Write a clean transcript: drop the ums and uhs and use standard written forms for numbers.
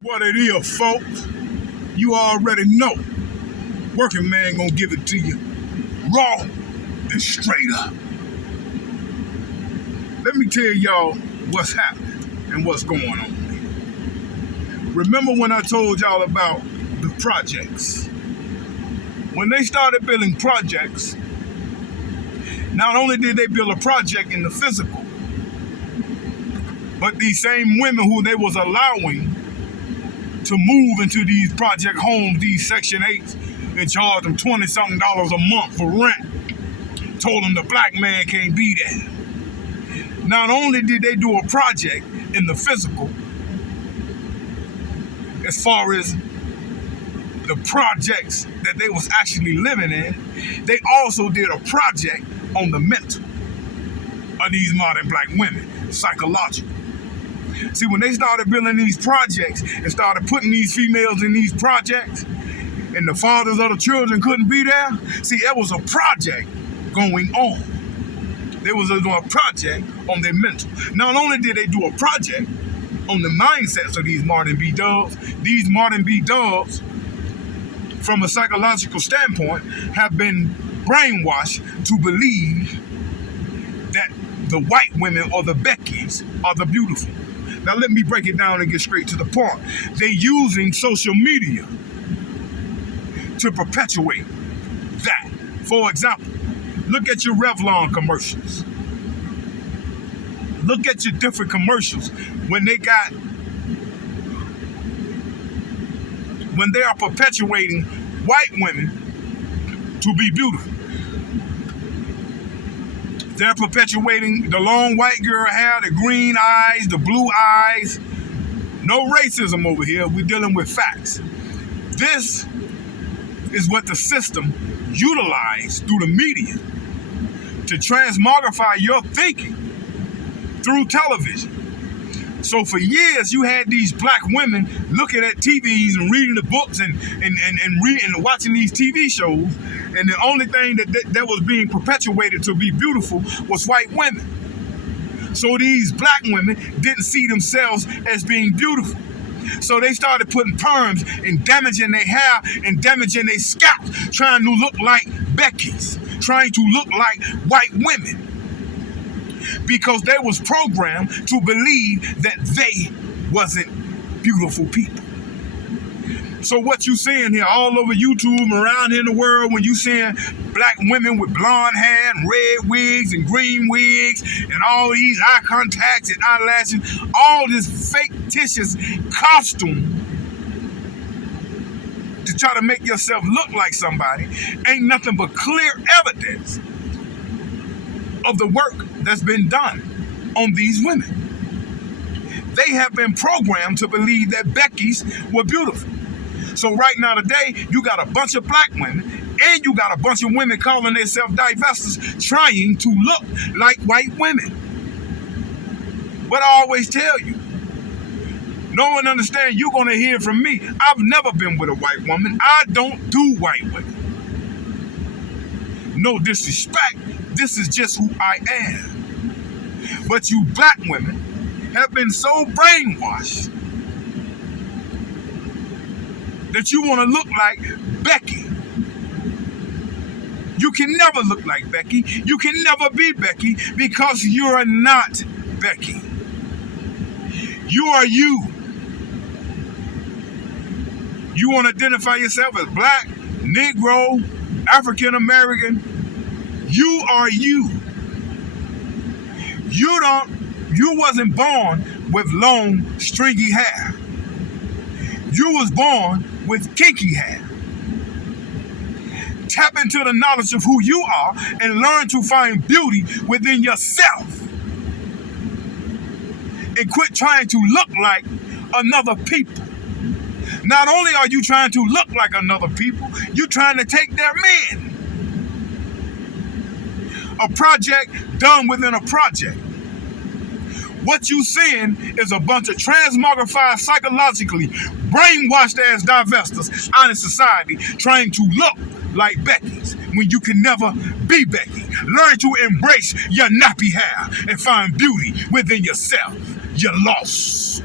What it is, folks, you already know. Working man gonna give it to you raw and straight up. Let me tell y'all what's happening and what's going on. Remember when I told y'all about the projects? When they started building projects, not only did they build a project in the physical, but these same women who they was allowing to move into these project homes, these Section 8s, and charge them $20-something a month for rent, told them the black man can't be there. Not only did they do a project in the physical, as far as the projects that they was actually living in, they also did a project on the mental of these modern black women, psychological. See, when they started building these projects and started putting these females in these projects, and the fathers of the children couldn't be there, see, there was a project going on. There was a project on their mental. Not only did they do a project on the mindsets of these modern B-dubs, from a psychological standpoint, have been brainwashed to believe that the white women or the Beckys are the beautiful. Now let me break it down and get straight to the point. They're using social media to perpetuate that. For example, look at your Revlon commercials. Look at your different commercials when they are perpetuating white women to be beautiful. They're perpetuating the long white girl hair, the green eyes, the blue eyes. No racism over here. We're dealing with facts. This is what the system utilized through the media to transmogrify your thinking through television. So for years, you had these black women looking at TVs and reading the books and reading and watching these TV shows, and the only thing that was being perpetuated to be beautiful was white women. So these black women didn't see themselves as being beautiful. So they started putting perms and damaging their hair and damaging their scalp, trying to look like Becky's, trying to look like white women, because they was programmed to believe that they wasn't beautiful people. So what you seeing here all over YouTube and around in the world, when you seeing black women with blonde hair and red wigs and green wigs and all these eye contacts and eyelashes, all this fictitious costume to try to make yourself look like somebody, ain't nothing but clear evidence of the work that's been done on these women. They have been programmed to believe that Becky's were beautiful. So right now today, you got a bunch of black women and you got a bunch of women calling themselves divestors trying to look like white women. But I always tell you, no one understands. You're going to hear from me. I've never been with a white woman. I don't do white women. No disrespect. This is just who I am. But you black women have been so brainwashed that you want to look like Becky. You can never look like Becky. You can never be Becky because you're not Becky. You are you. You want to identify yourself as black, Negro, African American. You are you. You wasn't born with long, stringy hair. You was born with kinky hair. Tap into the knowledge of who you are and learn to find beauty within yourself. And quit trying to look like another people. Not only are you trying to look like another people, you're trying to take their men. A project done within a project. What you seeing is a bunch of transmogrified, psychologically brainwashed ass divestors out in society trying to look like Becky's when you can never be Becky. Learn to embrace your nappy hair and find beauty within yourself. You're lost.